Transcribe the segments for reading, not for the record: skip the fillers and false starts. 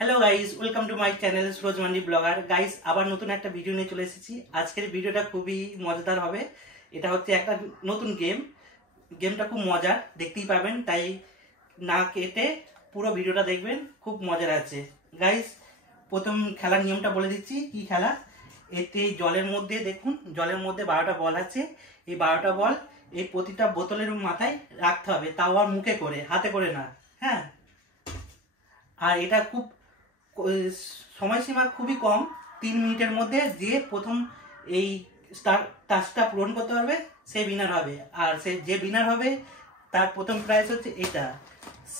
Hello guys, welcome to my channel Suraj mandi blogger. Guys, আবার নতুন একটা ভিডিও নিয়ে চলে এসেছি। আজকের ভিডিওটা খুবই মজাদার হবে। এটা হচ্ছে একটা নতুন গেমটা খুব মজার, দেখতেই পাবেন, তাই না কেটে পুরো ভিডিওটা দেখবেন, খুব মজার আছে। গাইস, প্রথম খেলার নিয়মটা বলে দিচ্ছি। কি খেলা? এতে জলের মধ্যে দেখুন, জলের মধ্যে 12টা বল আছে। এই 12টা বল এই প্রতিটা বোতলের মাথায় রাখতে হবে, তাও আর মুখে করে, হাতে করে না। হ্যাঁ, আর এটা খুব সময়সীমা খুবই কম, 3 মিনিটের মধ্যে যে প্রথম এই টাস্কটা পূরণ করতে পারবে সে উইনার হবে। আর যে উইনার হবে তার প্রথম প্রাইজ হচ্ছে এটা,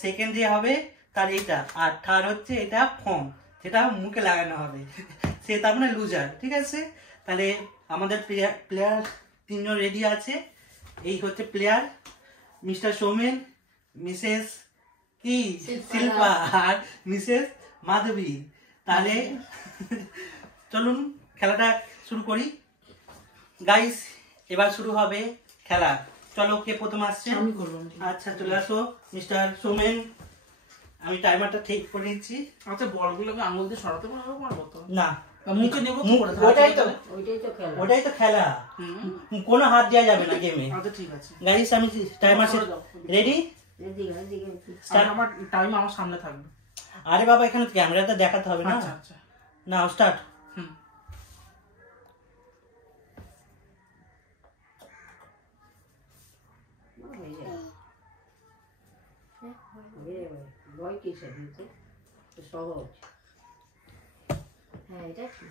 সেকেন্ড যে হবে তার এটা, আর থার্ড হচ্ছে এটা ফর্ম, যেটা মুখে লাগানো হবে সে তার মানে লুজার। ঠিক আছে, তাহলে আমাদের প্লেয়ার 3 জন রেডি আছে। এই হচ্ছে প্লেয়ার, মিস্টার সৌমেন, মিসেস কি শিল্পা আর মিসেস মাধবী। তাহলে চলুন খেলাটা শুরু করি। গাইস, এবার শুরু হবে খেলা। চলো, কে প্রথম আসছে? আমি করব। আচ্ছা, চলে আসো মিস্টার সোমেন। আমি টাইমারটা ঠিক করে নিচ্ছি। আচ্ছা, বলগুলোকে আঙুল দিয়ে সরাতে পারবো তো? না, মুখে নেব তো করে। ওটাই তো খেলা। কোনো হাত দেওয়া যাবে না গেমে। আচ্ছা, ঠিক আছে গাইস, আমি টাইমার রেডি। আমার টাইম আমার সামনে থাকবে। আরে বাবা, এখানে ক্যামেরাটা দেখাতে হবে না। আচ্ছা আচ্ছা, না, স্টার্ট। ভয় কিসের দিতে সহজ? হ্যাঁ, এটা কি?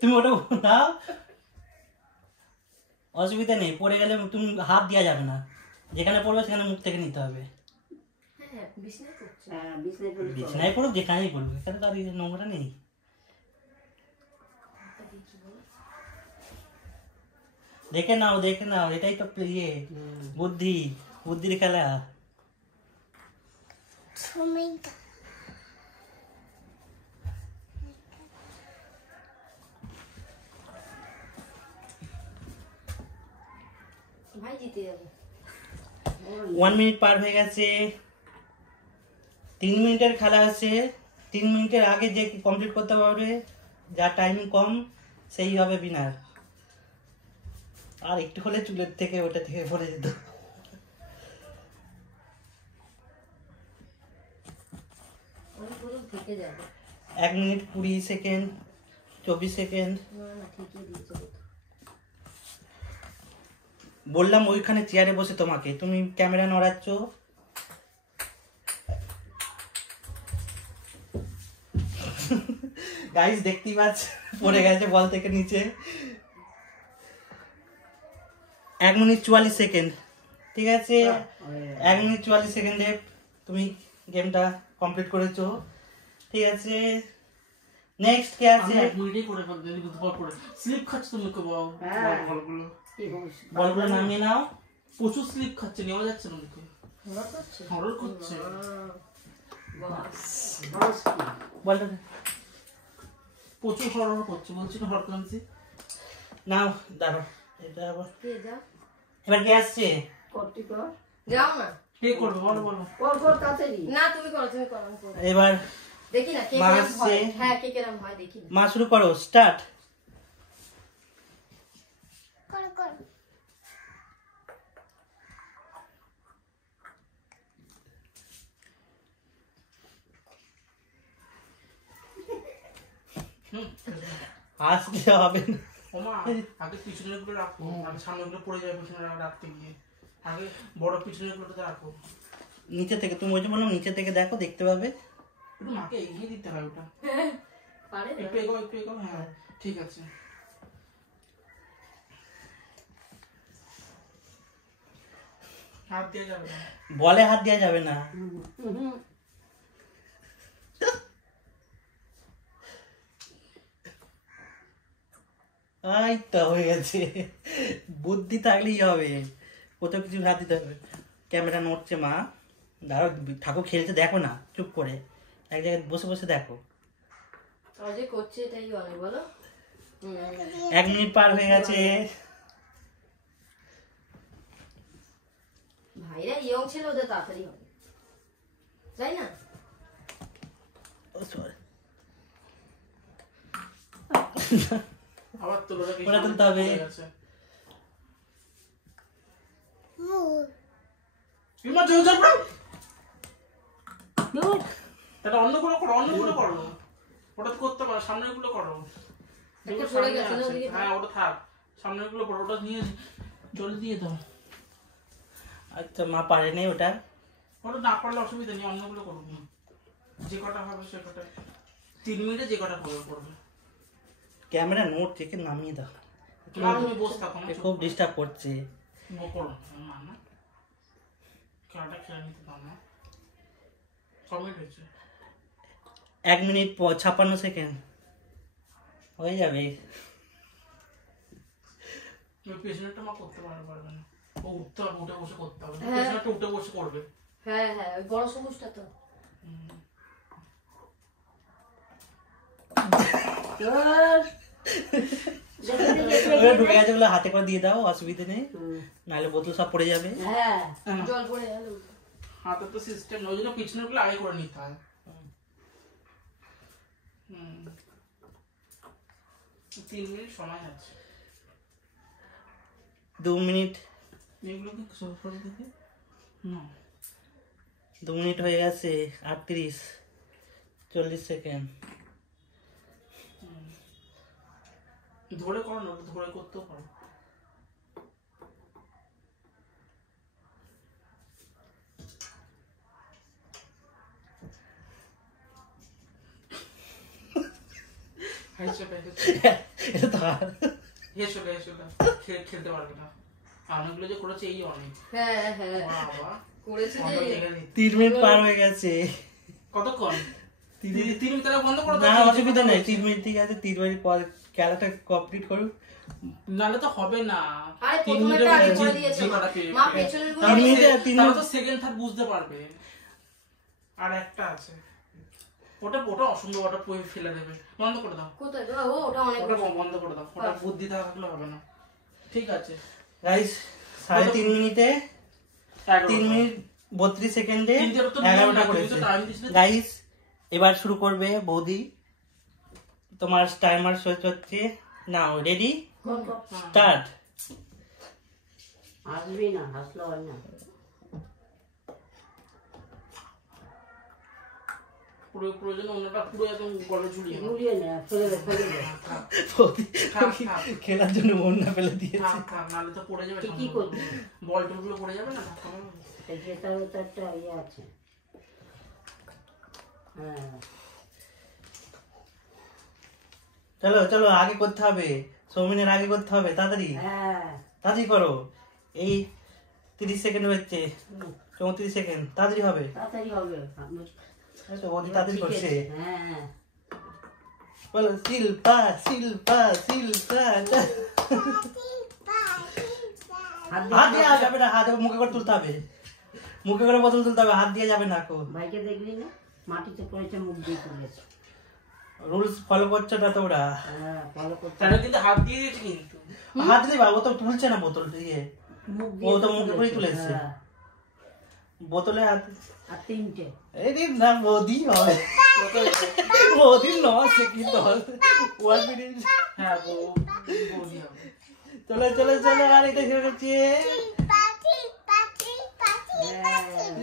তুমি ওটা নাও, অসুবিধা নেই। পড়ে গেলে তুমি হাত দেওয়া যাবে না, যেখানে পড়বে সেখানে মুখ থেকে নিতে হবে। বিছনায় পড়ুক, যেখানেই পড়বে, এখানে তো আর নোংরা নেই। দেখে নাও, এটাই তো বুদ্ধির খেলা। ভাই জিতে যাবে। 1 মিনিট পার হয়ে গেছে। 3 মিনিটের খেলা আছে। 3 মিনিটের আগে যে কমপ্লিট করতে পারবে, যার টাইম কম, সেই হবে উইনার। আর একটু হলে চুলের থেকে ওটা থেকে পড়ে যেত। 1 মিনিট 20 সেকেন্ড, 24 সেকেন্ড। বললাম ওইখানে চেয়ারে বসে তোমাকে, তুমি ক্যামেরা নড়াচ্ছ। গাইস, দেখতেই পাচ্ছ পড়ে গেছে বল থেকে নিচে। 1 মিনিট 44 সেকেন্ড। ঠিক আছে, 1 মিনিট 44 সেকেন্ডে তুমি গেমটা কমপ্লিট করেছো। ঠিক আছে, নেক্সট কে আছে? স্লিপ খাচ্ছে তুমি বলগুলো নামিয়ে নাও। প্রচুর স্লিপ খাচ্ছে, নেওয়া যাচ্ছে না মুখে, হরর করছে। বলটা প্রচুর হরর করছে, বলছি না হরর করছি। নাও, দাঁড়াও, এটা আবার এবার কে আসছে? যাও না, কে করবে? বলো বলো। না তুমি করো, এবার দেখি না কে কেরম হয়। হ্যাঁ, কে কেরম হয় দেখি। মা শুরু করো, স্টার্ট। আসতে হবে না। আগে পিছনের গুলো রাখো, আমি সামনে গুলো পড়ে যাবে পিছনে রাখতে গিয়ে। আগে বড় পিছনের গুলোতে রাখো। নিচে থেকে, তুমি ওই যে বললাম নিচে থেকে দেখো, দেখতে পাবে। একটু মাকে এগিয়ে দিতে হয় ওটা। পারে না? একটু এগো। হ্যাঁ, ঠিক আছে। হাত দেওয়া যাবে না, বলে হাত দেওয়া যাবে না। এই তো হয়ে গেছে। বুদ্ধি থাকলেই হবে, কোথাও কিছু হাত দিতে হবে। ক্যামেরা নড়ছে মা, দাঁড়াও, ঠাকুর খেলতে দেখো না, চুপ করে এক জায়গায় বসে বসে দেখো। যে করছে এটাই অনেক, বলো 1 মিনিট পার হয়ে গেছে। ভাইরা ইয়ং ছিল, ওদের তাড়াতাড়ি হবে, তাই না? আবার তো ওরা ওরা তুলতে হবে। তাহলে অন্যগুলো করো, অন্যগুলো করো, ওটা তো করতে পারো, সামনেগুলো করো। একটা পড়ে গেছে না ওদিকে? হ্যাঁ ওটা থাক, সামনেগুলো করো, ওটা নিয়ে জল দিয়ে দাও। আচ্ছা মা পারেনি ওটা, ওটা না পারলে অসুবিধা নেই, অন্যগুলো করবো, যে কটা হবে সে কটা 3 মিনিটে যে কটা করবে। ক্যামেরা নোট থেকে নামিয়ে দাও, তুমি বসে থাকো, খুব ডিস্টার্ব করছে। করো না না, খেলাটা খেলে নিতে দাও না। কমেন্ট হয়েছে 1 মিনিট 56 সেকেন্ড হয়ে যাবে। পেছনেরটা মা করতে পারবে না, ও উঠতে হবে, উঠে বসে করতে হবে, পেছনেরটা উঠে বসে করবে। হ্যাঁ হ্যাঁ, ওই বড় সবুজটা তো। ঢুকে গেছে বলে হাতে করে দিয়ে দাও, অসুবিধা নেই, নাহলে বোতল সব পড়ে যাবে। হ্যাঁ জল পড়ে গেল। হাতে তো সিস্টেম, ওই জন্য পিছনের গুলো আগে করে নিতে হয়। 3 মিনিট সময় আছে। 2 মিনিট, এগুলোকে সরু দিকে না, 2 মিনিট হয়ে গেছে। 38 40 সেকেন্ড। ধরে করো না, ধরে করতেও পারো। এটা তো খেলতে পারবে না, অনেকগুলো যে করেছে এই অনেক। হ্যাঁ হ্যাঁ বাবা করেছে যে। 3 মিনিট পার হয়ে গেছে। কতক্ষণ? 3 মিনিট তাহলে বন্ধ করে না দাও। অসুবিধা নেই, 3 মিনিট ঠিক আছে, 3 মিনিট পর খেলাটা কমপ্লিট করুন, নালে তো হবে না। আরে 3 প্রথমেটা আগে করে মিনিট দিয়েছে যে মা। কটা পেয়ে মা পেছনের গুলো তিন মিনিটে দিয়েছে। 3 তাহলে মিনিট তো সেকেন্ড থার্ড বুঝতে পারবে। আর একটা আছে, ওটা অসুন্দর, ওটা ফেলে দেবে, বন্ধ করে দাও। কোথায় গো? ও ওটা অনেক ওটা বন্ধ করে দাও, ওটা বুদ্ধি থাকলে হবে না। ঠিক আছে গাইস, 3.5 মিনিটে 3 মিনিট 32 সেকেন্ডে 11টা করেছে। গাইস এবার শুরু করবে বৌদি, তোমার টাইমার শুরু হচ্ছে নাও, রেডি স্টার্ট। আসবি না, হাসলে হয় না। পুরো প্রয়োজন অন্যটা পুরো একদম গলে ঝুলিয়ে নাও। গুলিয়ে নে, ফেলে দে, ফেলে দে। বৌদি থাক, থাক। খেলার জন্য মন না ফেলে দিয়েছে। থাক, নাহলে তো পড়ে যাবে, তুই কি করবি? বল টলগুলো পড়ে যাবে না। এই যেটার তো একটা ইয়ে আছে। হ্যাঁ চলো চলো, আগে করতে হবে, সৌমিনের আগে করতে হবে, তাড়াতাড়ি হ্যাঁ তাড়াতাড়ি করো। এই 30 সেকেন্ড হচ্ছে, 34 সেকেন্ড, তাড়াতাড়ি হবে। তাড়াতাড়ি হবে। এই তো বৌদি তাড়াতাড়ি ঠিক করছে। আছে, হ্যাঁ বলো শিল্পা শিল্পা শিল্পা। হাত দিয়ে যাবে না, হাত মুখে করে তুলতে হবে, মুখে করে বোতল তুলতে হবে, হাত দিয়ে যাবে না। ভাইকে দেখলি না, মাটিতে পড়েছে, মুখ দিয়ে তুলেছে। রুলস ফলো করছে না তোমরা। হ্যাঁ ভালো করতে। তাহলে কিন্তু হাত দিয়ে দিয়েছে, কিন্তু হাত দিয়ে ও তো তুলছে না বোতল দিয়ে, মুখ ও দিয়ে তো মুখে করেই তুলেছে। হ্যাঁ, বোতলে হাত। আর 3টে। এই না বৌদি হয়, বৌদি 9 সেকেন্ড হবে, 1 মিনিট। হ্যাঁ বৌদি হবে। চলো চলো চলো, আর এটা শুরু করছে।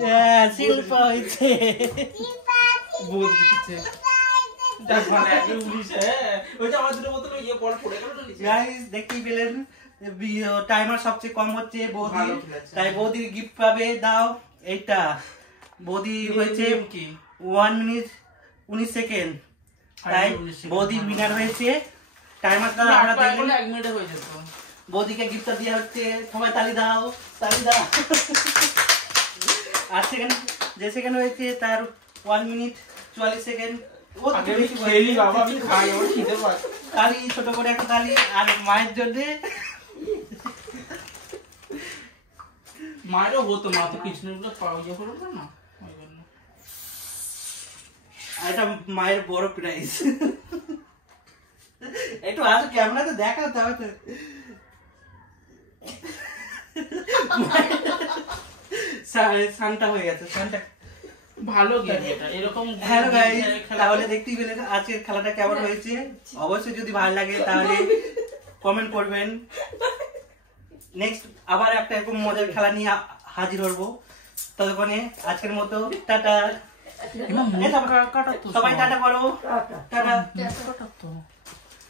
হ্যাঁ শিল্পা হয়েছে, বৌদি দিচ্ছে। দেখ মানে একদম উলিশে, ওইটা আমার দুটো বোতল ইয়ে পড়ে পড়ে গেল না নিচে। গাইস দেখতেই পেলেন, টাইমার সবচেয়ে কম হচ্ছে বৌদি, ভালো খেলেছে। তাই বৌদি গিফট পাবে। দাও এইটা, বৌদি হয়েছে কি 1 মিনিট 19 সেকেন্ড, তাই 19 সেকেন্ড, বৌদি হ্যাঁ। উইনার হয়েছে। টাইমারটা আমরা দেখলাম, 1 মিনিটে হয়ে যেত। বৌদিকে গিফটটা দেওয়া হচ্ছে, সবাই তালি দাও, তালি দাও। আর সেকেন্ড যে সেকেন্ড হয়েছে তার 1 মিনিট 44 সেকেন্ড। ও তো আগে বেশি খেলি বাবা, আমি খাই, আমার খিদে পাচ্ছে। তালি, ছোট করে একটা তালি। আর মায়ের জন্য, মায়েরও হতো, মা তো পিছনের গুলো ইয়ে করবে না, ওই জন্য। আর এটা মায়ের বড় প্রাইজ। একটু আজ ক্যামেরাতে দেখাতে হবে তো। শানটা হয়ে গেছে, শানটা। ভালো গেম এটা, এরকম হ্যালো গাইস, খেলা- তাহলে দেখতেই পেলেন আজকের খেলাটা কেমন হয়েছে। অবশ্যই যদি ভালো লাগে তাহলে কমেন্ট করবেন। নেক্সট আবার একটা এরকম মজার খেলা নিয়ে হাজির হবো। ততক্ষণে আজকের মতো টাটা। এমা মুখ কাটা তো সবাই টাটা করো, টাটা। টাটা। টাটা। কাটা তো